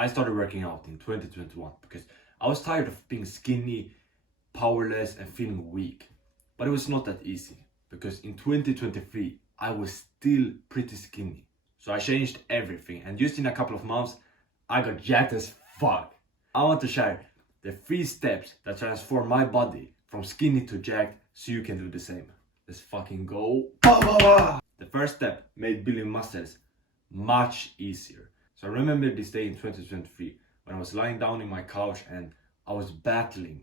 I started working out in 2021 because I was tired of being skinny, powerless and feeling weak. But it was not that easy because in 2023 I was still pretty skinny. So I changed everything and just in a couple of months I got jacked as fuck. I want to share the 3 steps that transform my body from skinny to jacked so you can do the same. Let's fucking go. The first step made building muscles much easier. So I remember this day in 2023 when I was lying down in my couch and I was battling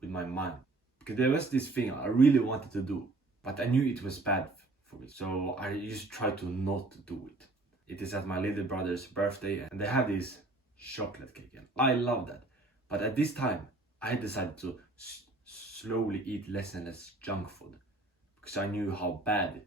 with my mind. Because there was this thing I really wanted to do, but I knew it was bad for me. So I just tried to not do it. It is at my little brother's birthday and they have this chocolate cake and I love that. But at this time, I had decided to slowly eat less and less junk food. Because I knew how bad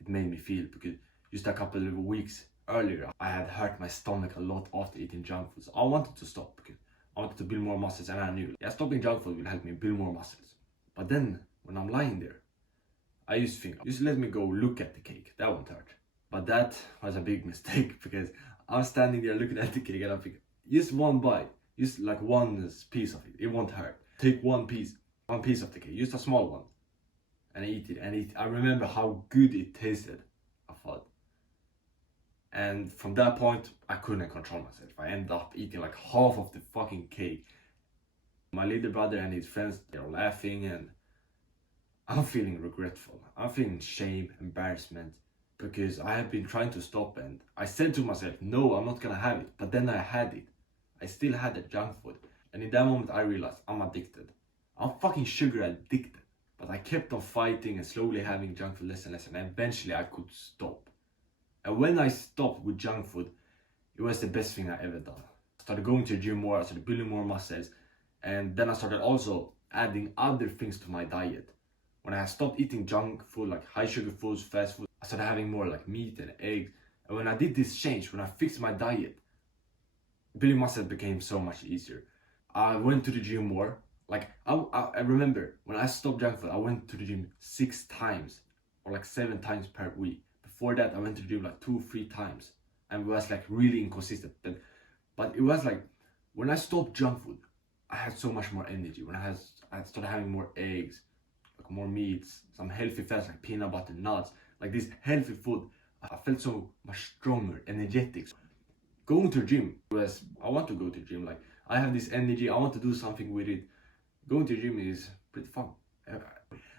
it made me feel. Because just a couple of weeks earlier, I had hurt my stomach a lot after eating junk food. So I wanted to stop because I wanted to build more muscles and I knew, stopping junk food will help me build more muscles. But then, when I'm lying there, I used to think, just let me go look at the cake, that won't hurt. But that was a big mistake because I'm standing there looking at the cake and I'm thinking, just one bite, just like one piece of it won't hurt. Take one piece of the cake, just a small one, and I eat it. And I remember how good it tasted, I thought. And from that point, I couldn't control myself. I ended up eating like half of the fucking cake. My little brother and his friends, they're laughing and I'm feeling regretful. I'm feeling shame, embarrassment, because I have been trying to stop and I said to myself, no, I'm not gonna have it. But then I had it. I still had the junk food. And in that moment, I realized I'm addicted. I'm fucking sugar addicted. But I kept on fighting and slowly having junk food less and less. And eventually I could stop. And when I stopped with junk food, it was the best thing I ever done. I started going to the gym more, I started building more muscles. And then I started also adding other things to my diet. When I stopped eating junk food, like high sugar foods, fast food, I started having more like meat and eggs. And when I did this change, when I fixed my diet, building muscle became so much easier. I went to the gym more. Like I remember when I stopped junk food, I went to the gym 6 times or like 7 times per week. Before that, I went to the gym like 2-3 times and was like really inconsistent. But it was like when I stopped junk food, I had so much more energy. When I started having more eggs, like more meats, some healthy fats like peanut butter, nuts, like this healthy food, I felt so much stronger, energetic. Going to the gym was, I want to go to the gym, like I have this energy, I want to do something with it. Going to the gym is pretty fun.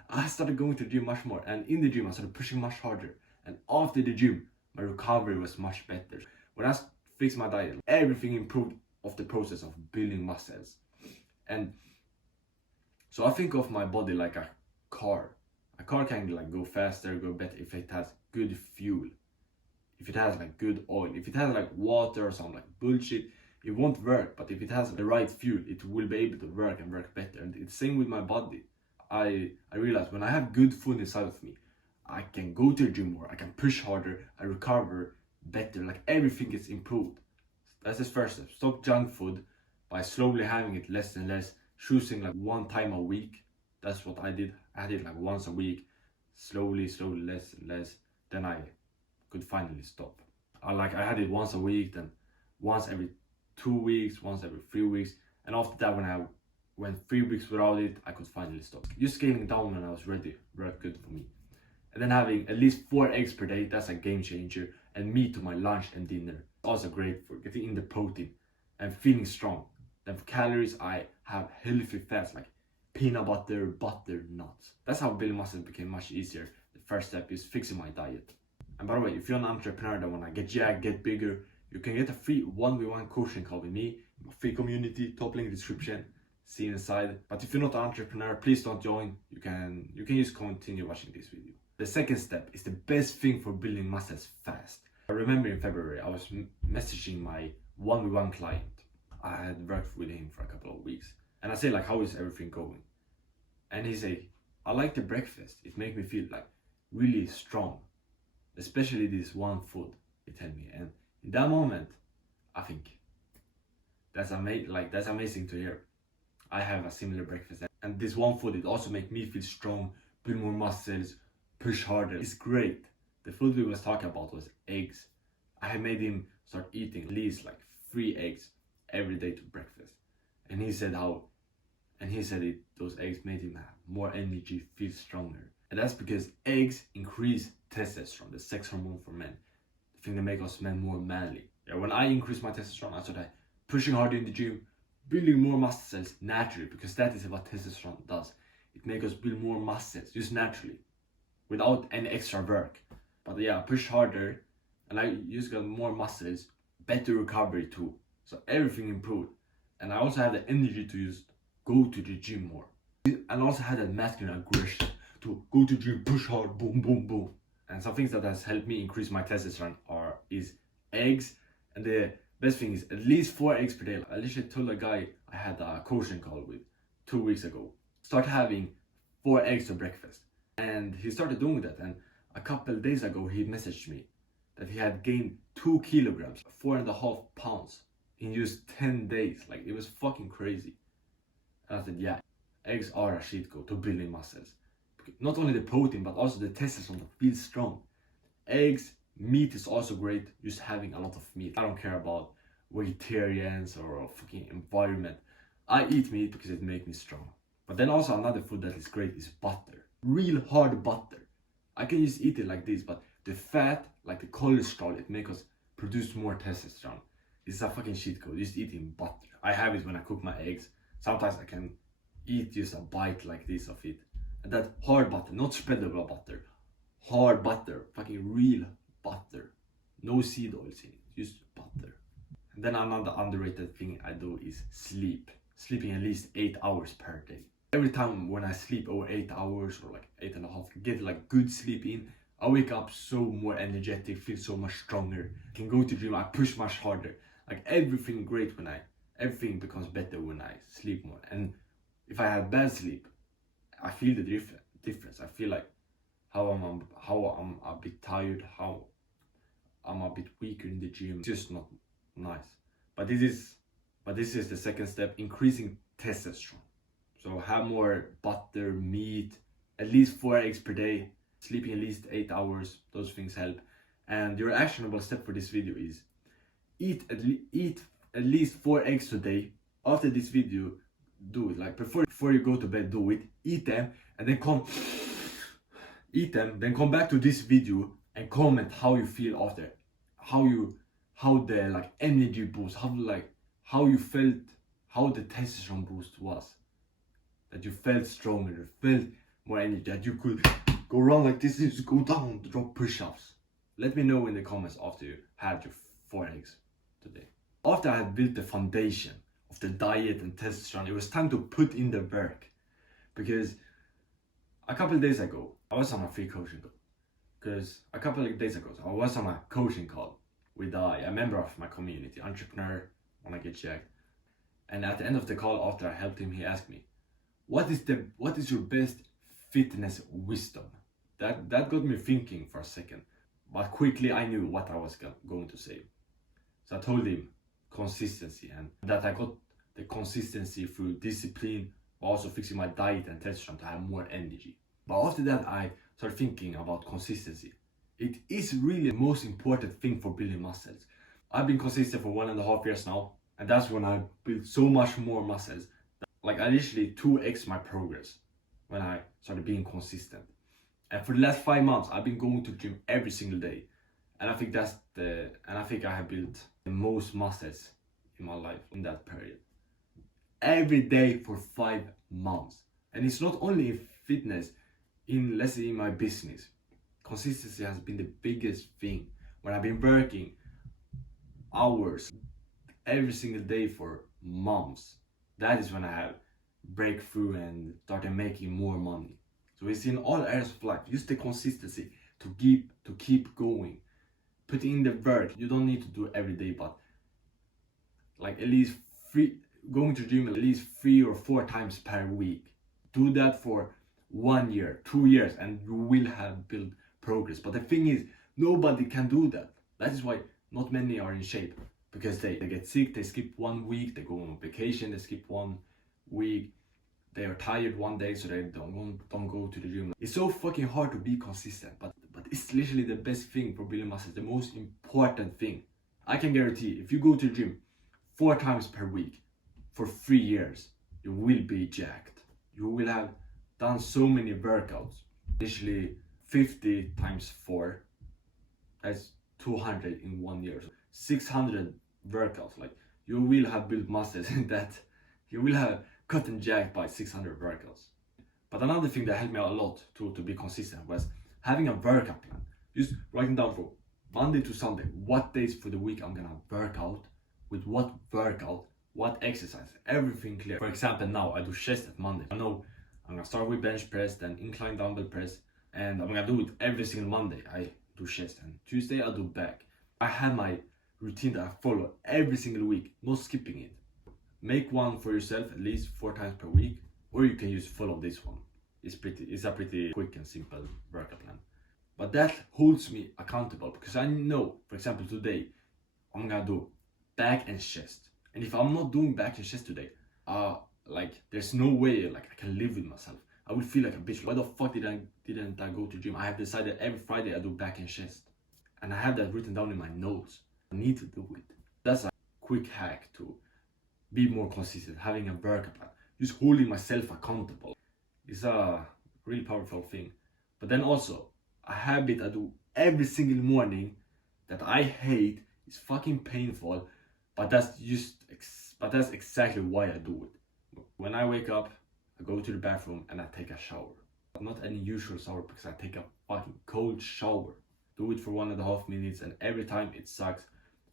I started going to the gym much more, and in the gym I started pushing much harder. And after the gym, my recovery was much better. When I fixed my diet, everything improved of the process of building muscles. And so I think of my body like a car. A car can like go faster, go better if it has good fuel. If it has like good oil. If it has like water or some like bullshit, it won't work. But if it has the right fuel, it will be able to work and work better. And it's the same with my body. I realized when I have good food inside of me, I can go to the gym more, I can push harder, I recover better, like everything gets improved. That's the first step. Stop junk food by slowly having it less and less, choosing like 1 time a week. That's what I did. I had it like once a week, slowly, less and less. Then I could finally stop. I had it once a week, then once every 2 weeks, once every 3 weeks. And after that, when I went 3 weeks without it, I could finally stop. Just scaling down when I was ready worked good for me. And then having at least 4 eggs per day, that's a game changer. And meat to my lunch and dinner, also great for getting in the protein and feeling strong. Then for calories, I have healthy fats like peanut butter, nuts. That's how building muscle became much easier. The first step is fixing my diet. And by the way, if you're an entrepreneur that wanna get jacked, get bigger, you can get a free 1v1 coaching call with me, my free community, top link description, see inside. But if you're not an entrepreneur, please don't join. You can just continue watching this video. The second step is the best thing for building muscles fast. I remember in February, I was messaging my 1v1 client. I had worked with him for a couple of weeks. And I say like, how is everything going? And he say, I like the breakfast. It makes me feel like really strong. Especially this one food, he tell me. And in that moment, I think that's amazing to hear. I have a similar breakfast. And this one food, it also makes me feel strong, build more muscles, push harder. It's great. The food we was talking about was eggs. I had made him start eating at least like 3 eggs every day to breakfast. And he said those eggs made him have more energy, feel stronger. And that's because eggs increase testosterone, the sex hormone for men. The thing that makes us men more manly. Yeah, when I increased my testosterone, I started pushing harder in the gym, building more muscle cells naturally, because that is what testosterone does. It makes us build more muscles just naturally, without any extra work. But yeah, I pushed harder and I just got more muscles, better recovery too. So everything improved. And I also had the energy to just go to the gym more. And also had that masculine aggression to go to the gym, push hard, boom, boom, boom. And some things that has helped me increase my testosterone is eggs. And the best thing is at least 4 eggs per day. I literally told a guy I had a coaching call with 2 weeks ago, start having 4 eggs for breakfast. And he started doing that. And a couple of days ago, he messaged me that he had gained 2 kilograms, 4.5 pounds in just 10 days. Like, it was fucking crazy. And I said, yeah, eggs are a cheat code to building muscles. Not only the protein, but also the testosterone that feels strong. Eggs, meat is also great, just having a lot of meat. I don't care about vegetarians or fucking environment. I eat meat because it makes me strong. But then also another food that is great is butter. Real hard butter. I can just eat it like this, but the fat, like the cholesterol, it makes us produce more testosterone. It's a fucking shit code, just eating butter. I have it when I cook my eggs. Sometimes I can eat just a bite like this of it. And that hard butter, not spreadable butter. Hard butter, fucking real butter. No seed oils in it, just butter. And then another underrated thing I do is sleep. Sleeping at least 8 hours per day. Every time when I sleep over 8 hours or like 8.5, get like good sleep in, I wake up so more energetic, feel so much stronger. I can go to the gym, I push much harder. Like everything everything becomes better when I sleep more. And if I have bad sleep, I feel the difference. I feel like how I'm a bit tired, how I'm a bit weaker in the gym. It's just not nice. But this is the second step, increasing testosterone. So have more butter, meat, at least 4 eggs per day, sleeping at least 8 hours. Those things help. And your actionable step for this video is eat at least 4 eggs a day. After this video, do it. Like before you go to bed, do it. Eat them and then come back to this video and comment how you feel after. How the like energy boost, how you felt, how the testosterone boost was. That you felt stronger, felt more energy, that you could go around like this, just go down, drop push-ups. Let me know in the comments after you had your 4 eggs today. After I had built the foundation of the diet and testosterone, it was time to put in the work. Because a couple of days ago, I was on a free coaching call. I was on a coaching call with a member of my community, entrepreneur, wanna get jacked. And at the end of the call, after I helped him, he asked me, what is your best fitness wisdom? That got me thinking for a second, but quickly I knew what I was going to say. So I told him consistency, and that I got the consistency through discipline, also fixing my diet and testosterone to have more energy. But after that, I started thinking about consistency. It is really the most important thing for building muscles. I've been consistent for 1.5 years now, and that's when I built so much more muscles. Like I literally 2x my progress when I started being consistent. And for the last 5 months, I've been going to the gym every single day. And I think I have built the most muscles in my life in that period. Every day for 5 months. And it's not only in fitness, let's say in my business. Consistency has been the biggest thing. When I've been working hours every single day for months, that is when I have breakthrough and started making more money. So it's in all areas of life. Use the consistency to keep going. Put in the work. You don't need to do it every day, but like at least going to the gym at least 3 or 4 times per week. Do that for 1 year, 2 years, and you will have built progress. But the thing is, nobody can do that. That is why not many are in shape. Because they get sick, they skip 1 week, they go on vacation, they skip 1 week, they are tired one day, so they don't go to the gym. It's so fucking hard to be consistent, but it's literally the best thing for building muscles, the most important thing. I can guarantee, if you go to the gym 4 times per week for 3 years, you will be jacked. You will have done so many workouts. Initially 50 times 4, that's 200 in 1 year. So 600 workouts. Like, you will have built muscles in that. You will have gotten jacked by 600 workouts. But another thing that helped me out a lot to be consistent was having a workout plan. Just writing down for Monday to Sunday what days for the week I'm gonna work out, with what workout, what exercise, everything clear. For example, now I do chest at Monday. I know I'm gonna start with bench press, then incline dumbbell press, and I'm gonna do it every single Monday. I do chest, and Tuesday I do back. I have my routine that I follow every single week, no skipping it. Make one for yourself at least 4 times per week, or you can just follow this one. It's a pretty quick and simple workout plan. But that holds me accountable, because I know, for example, today I'm gonna do back and chest. And if I'm not doing back and chest today, like, there's no way like I can live with myself. I will feel like a bitch. Why the fuck didn't I go to gym? I have decided every Friday I do back and chest, and I have that written down in my notes. I need to do it. That's a quick hack to be more consistent, having a workout plan, just holding myself accountable. It's a really powerful thing. But then also, a habit I do every single morning that I hate, is fucking painful, but that's exactly why I do it. When I wake up, I go to the bathroom and I take a shower. Not any usual shower, because I take a fucking cold shower. Do it for 1.5 minutes, and every time it sucks.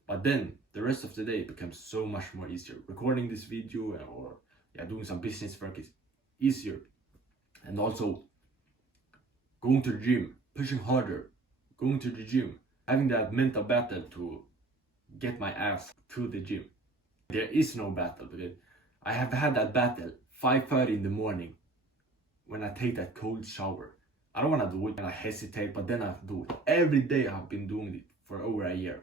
But then the rest of the day becomes so much more easier. Recording this video or doing some business work is easier. And also going to the gym, pushing harder, going to the gym, having that mental battle to get my ass to the gym. There is no battle, because I have had that battle 5:30 in the morning when I take that cold shower. I don't want to do it and I hesitate, but then I do it. Every day I've been doing it for over a year.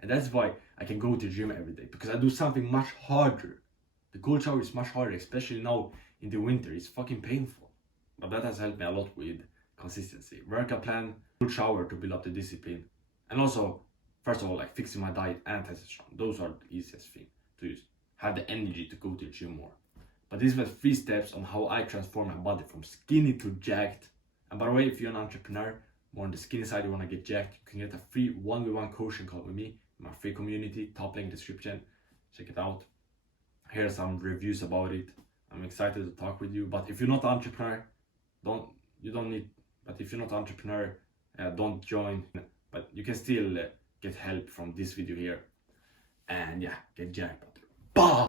And that's why I can go to the gym every day, because I do something much harder. The cold shower is much harder, especially now in the winter. It's fucking painful. But that has helped me a lot with consistency. Workout plan, cold shower to build up the discipline. And also, first of all, like fixing my diet and testosterone. Those are the easiest thing to just have the energy to go to the gym more. But these were 3 steps on how I transform my body from skinny to jacked. And by the way, if you're an entrepreneur, more on the skinny side, you want to get jacked, you can get a free 1v1 coaching call with me, my free community, top link description. Check it out. Here are some reviews about it. I'm excited to talk with you. But if you're not an entrepreneur, don't join. But you can still get help from this video here. And yeah, get jacked. Bah!